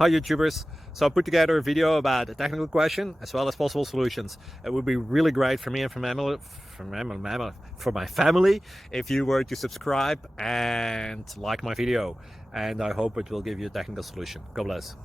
Hi YouTubers! So I put together a video about a technical question as well as possible solutions. It would be really great for me and for my family if you were to subscribe and like my video, and I hope it will give you a technical solution. God bless.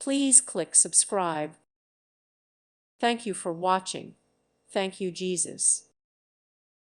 Please click subscribe. Thank you for watching. Thank you, Jesus.